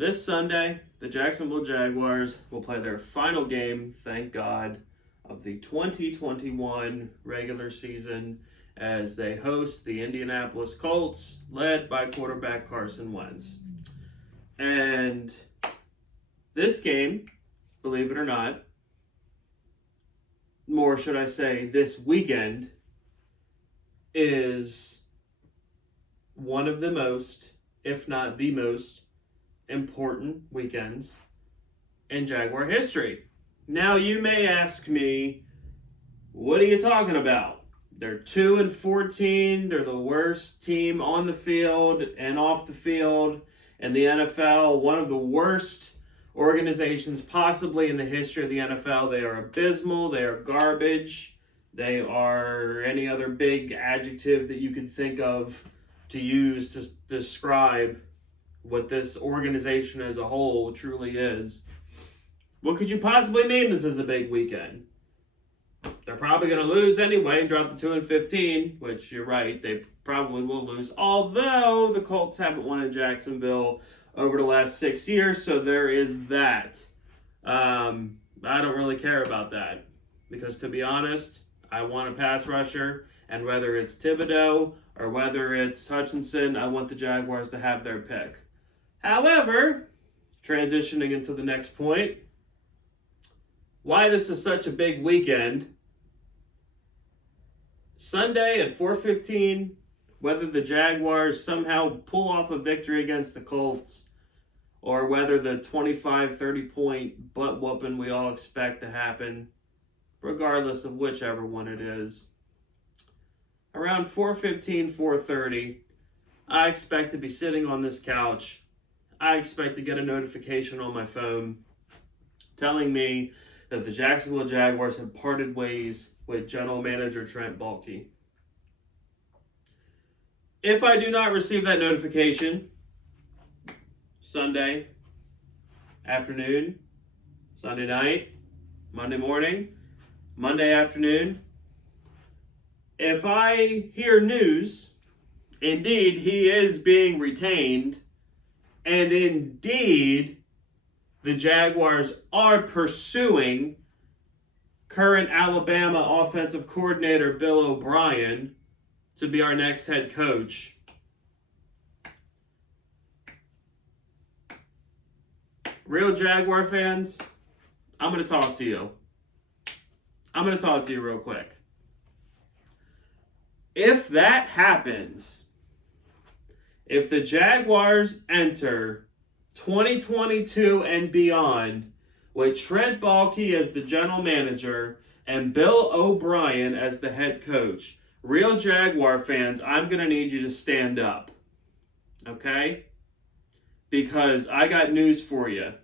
This Sunday, the Jacksonville Jaguars will play their final game, thank God, of the 2021 regular season as they host the Indianapolis Colts, led by quarterback Carson Wentz. And this game, believe it or not, more should I say, this weekend, is one of the most, if not the most, important weekends in Jaguar history. Now you may ask me, what are you talking about? They're 2-14. They're the worst team on the field and off the field in the NFL. One of the worst organizations possibly in the history of the NFL. They are abysmal. They are garbage. They are any other big adjective that you can think of to use to describe what this organization as a whole truly is. What could you possibly mean this is a big weekend? They're probably going to lose anyway and drop to 2-15, which you're right, they probably will lose. Although the Colts haven't won in Jacksonville over the last 6 years, so there is that. I don't really care about that because, to be honest, I want a pass rusher, and whether it's Thibodeau or whether it's Hutchinson, I want the Jaguars to have their pick. However, transitioning into the next point, why this is such a big weekend. Sunday at 4:15, whether the Jaguars somehow pull off a victory against the Colts or whether the 25-30 point butt whooping we all expect to happen, regardless of whichever one it is. Around 4:15, 4:30, I expect to be sitting on this couch. I expect to get a notification on my phone telling me that the Jacksonville Jaguars have parted ways with General Manager Trent Baalke. If I do not receive that notification, Sunday afternoon, Sunday night, Monday morning, Monday afternoon, if I hear news, indeed he is being retained, and indeed the Jaguars are pursuing current Alabama offensive coordinator Bill O'Brien to be our next head coach, real Jaguar fans, I'm going to talk to you. I'm going to talk to you real quick. If that happens, if the Jaguars enter 2022 and beyond with Trent Baalke as the general manager and Bill O'Brien as the head coach, real Jaguar fans, I'm going to need you to stand up. Okay? Because I got news for you.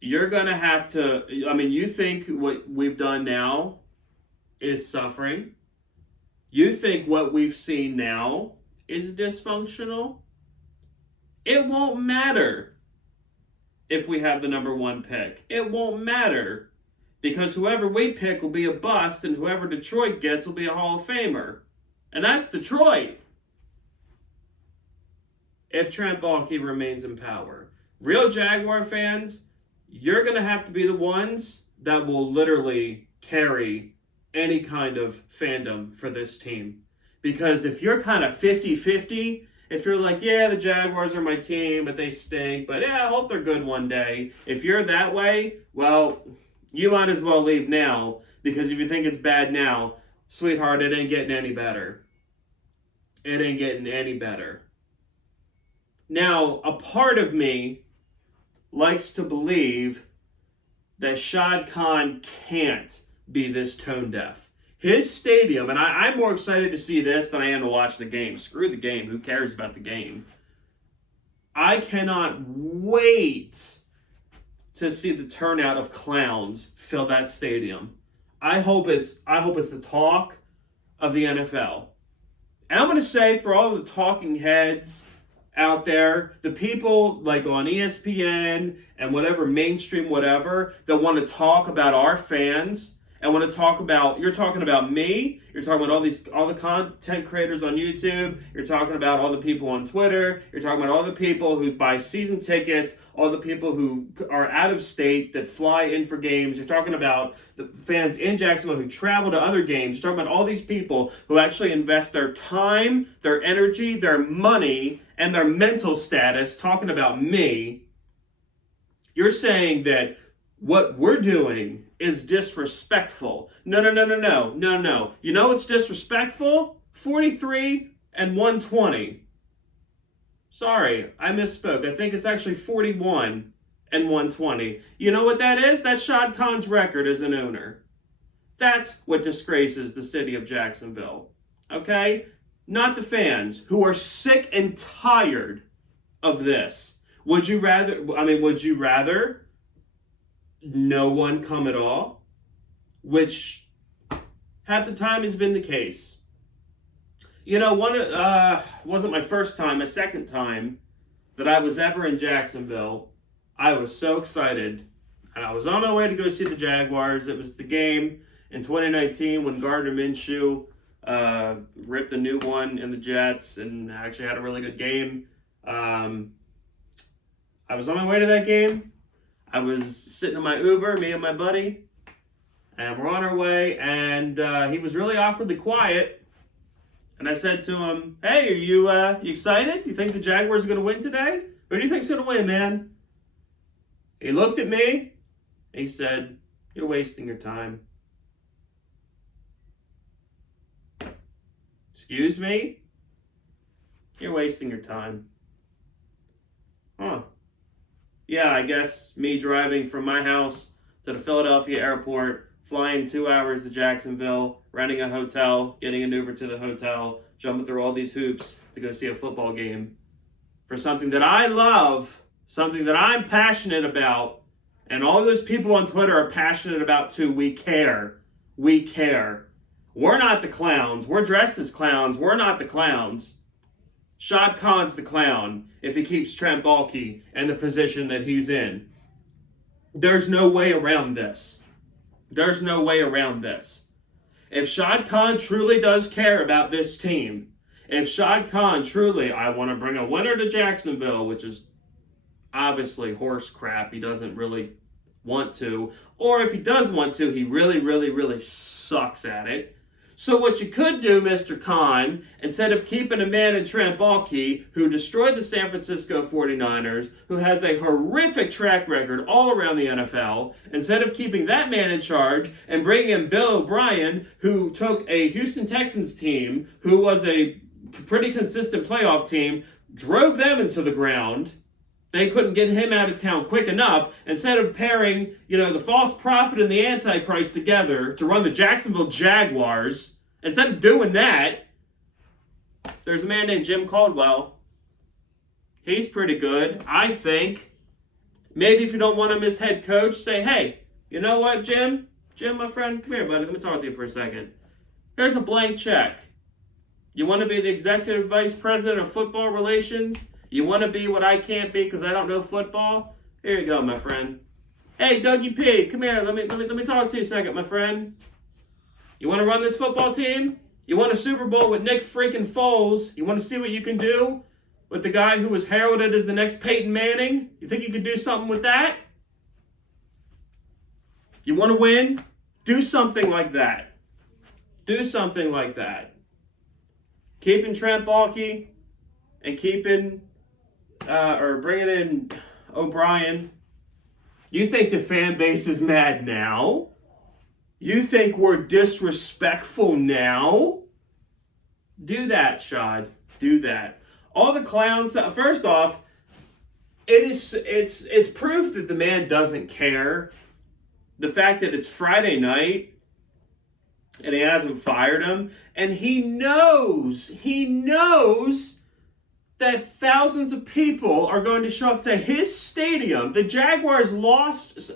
You're going to have to, you think what we've done now is suffering. You think what we've seen now is dysfunctional. It won't matter if we have the number one pick. It won't matter because whoever we pick will be a bust and whoever Detroit gets will be a Hall of Famer. And that's Detroit if Trent Baalke remains in power. Real Jaguar fans, you're going to have to be the ones that will literally carry any kind of fandom for this team. Because if you're kind of 50-50, if you're like, yeah, the Jaguars are my team, but they stink, but yeah, I hope they're good one day. If you're that way, well, you might as well leave now, because if you think it's bad now, sweetheart, it ain't getting any better. It ain't getting any better. Now, a part of me likes to believe that Shad can't be this tone deaf. His stadium, and I'm more excited to see this than I am to watch the game. Screw the game. Who cares about the game? I cannot wait to see the turnout of clowns fill that stadium. I hope it's the talk of the NFL. And I'm going to say for all the talking heads out there, the people like on ESPN and whatever mainstream whatever that want to talk about our fans and want to talk about, you're talking about me, you're talking about all the content creators on YouTube, you're talking about all the people on Twitter, you're talking about all the people who buy season tickets, all the people who are out of state that fly in for games, you're talking about the fans in Jacksonville who travel to other games, you're talking about all these people who actually invest their time, their energy, their money, and their mental status talking about me. You're saying that what we're doing is disrespectful. No. You know what's disrespectful? 43 and 120. Sorry, I misspoke. I think it's actually 41 and 120. You know what that is? That's Shad Khan's record as an owner. That's what disgraces the city of Jacksonville. Okay? Not the fans who are sick and tired of this. Would you rather no one come at all? Which half the time has been the case. You know, wasn't my first time, my second time that I was ever in Jacksonville. I was so excited. And I was on my way to go see the Jaguars. It was the game in 2019 when Gardner Minshew ripped a new one in the Jets and actually had a really good game. I was on my way to that game. I was sitting in my Uber, me and my buddy, and we're on our way, and he was really awkwardly quiet. And I said to him, "Hey, are you excited? You think the Jaguars are going to win today? Who do you think's going to win, man?" He looked at me, and he said, "You're wasting your time." Excuse me? You're wasting your time. Huh. Yeah, I guess me driving from my house to the Philadelphia airport, flying 2 hours to Jacksonville, renting a hotel, getting an Uber to the hotel, jumping through all these hoops to go see a football game for something that I love, something that I'm passionate about, and all those people on Twitter are passionate about too. We care. We care. We're not the clowns. We're dressed as clowns. We're not the clowns. Shad Khan's the clown if he keeps Trent Baalke in the position that he's in. There's no way around this. There's no way around this. If Shad Khan truly does care about this team, if Shad Khan truly, I want to bring a winner to Jacksonville, which is obviously horse crap, he doesn't really want to, or if he does want to, he really sucks at it. So what you could do, Mr. Khan, instead of keeping a man in Trent Baalke, who destroyed the San Francisco 49ers, who has a horrific track record all around the NFL, instead of keeping that man in charge and bringing in Bill O'Brien, who took a Houston Texans team, who was a pretty consistent playoff team, drove them into the ground. They couldn't get him out of town quick enough. Instead of pairing, the false prophet and the Antichrist together to run the Jacksonville Jaguars, instead of doing that, there's a man named Jim Caldwell. He's pretty good, I think. Maybe if you don't want him as head coach, say, "Hey, you know what, Jim? Jim, my friend, come here, buddy. Let me talk to you for a second. Here's a blank check. You want to be the executive vice president of football relations? You want to be what I can't be because I don't know football? Here you go, my friend. Hey, Dougie P, come here. Let me talk to you a second, my friend. You want to run this football team? You want a Super Bowl with Nick freaking Foles? You want to see what you can do with the guy who was heralded as the next Peyton Manning? You think you could do something with that? You want to win? Do something like that. Do something like that. Keeping Trent Baalke and bringing in O'Brien. You think the fan base is mad now? You think we're disrespectful now? Do that, Shad. Do that. All the clowns. First off, it's proof that the man doesn't care. The fact that it's Friday night and he hasn't fired him, and he knows that thousands of people are going to show up to his stadium. The Jaguars lost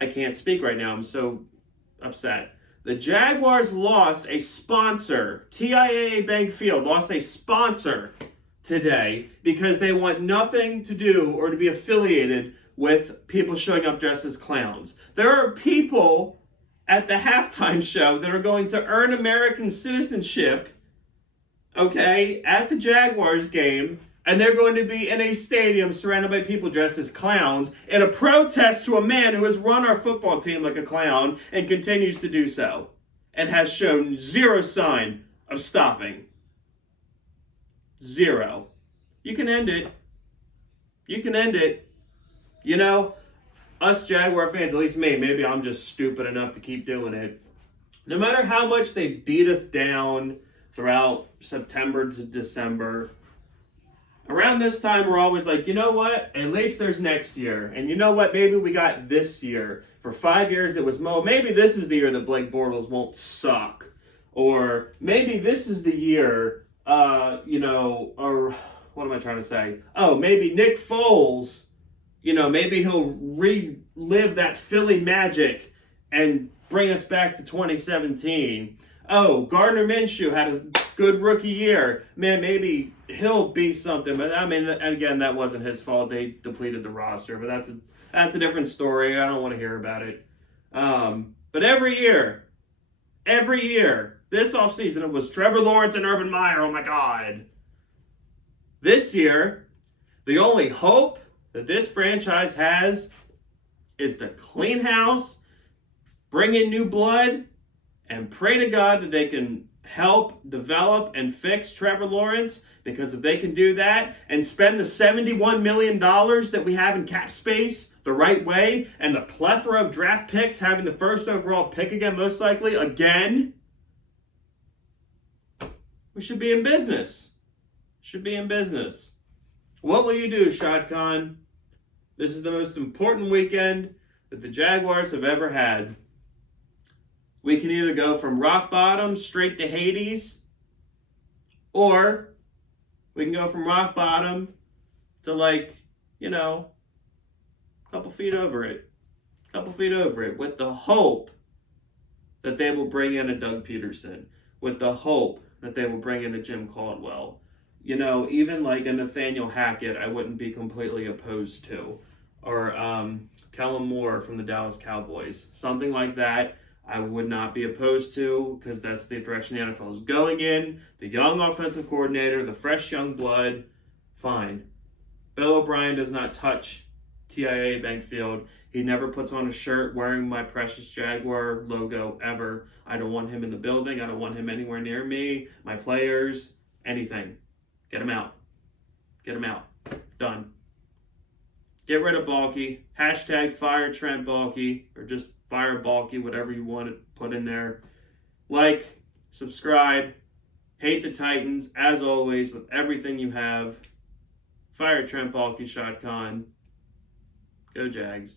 I can't speak right now. I'm so upset. The Jaguars lost a sponsor. TIAA Bank Field lost a sponsor today because they want nothing to do or to be affiliated with people showing up dressed as clowns. There are people at the halftime show that are going to earn American citizenship, okay, at the Jaguars game, and they're going to be in a stadium surrounded by people dressed as clowns in a protest to a man who has run our football team like a clown and continues to do so and has shown zero sign of stopping. Zero. You can end it. You can end it. You know, us Jaguar fans, at least me, maybe I'm just stupid enough to keep doing it. No matter how much they beat us down throughout September to December, around this time we're always like, you know what? At least there's next year. And you know what? Maybe we got this year. For 5 years it was Mo. Maybe this is the year that Blake Bortles won't suck. Or maybe this is the year, or what am I trying to say? Oh, maybe Nick Foles, maybe he'll relive that Philly magic and bring us back to 2017. Oh, Gardner Minshew had a good rookie year. Man, maybe he'll be something. But I mean, again, that wasn't his fault. They depleted the roster, but that's a different story. I don't want to hear about it. But every year, this offseason, it was Trevor Lawrence and Urban Meyer. Oh my God. This year, the only hope that this franchise has is to clean house, bring in new blood, and pray to God that they can help develop and fix Trevor Lawrence, because if they can do that and spend the $71 million that we have in cap space the right way, and the plethora of draft picks, having the first overall pick again, most likely, again, we should be in business. Should be in business. What will you do, Shad Khan? This is the most important weekend that the Jaguars have ever had. We can either go from rock bottom straight to Hades, or we can go from rock bottom to a couple feet over it. With the hope that they will bring in a Doug Peterson. With the hope that they will bring in a Jim Caldwell. Even like a Nathaniel Hackett, I wouldn't be completely opposed to. Or Kellen Moore from the Dallas Cowboys. Something like that I would not be opposed to, because that's the direction the NFL is going in. The young offensive coordinator, the fresh young blood, fine. Bill O'Brien does not touch TIAA Bank Field. He never puts on a shirt wearing my precious Jaguar logo ever. I don't want him in the building. I don't want him anywhere near me, my players, anything. Get him out. Get him out. Done. Get rid of Balky. Hashtag fire Trent Balky, or just fire Balky, whatever you want to put in there. Like, subscribe, hate the Titans, as always, with everything you have. Fire Trent Balky, Shad Khan. Go Jags.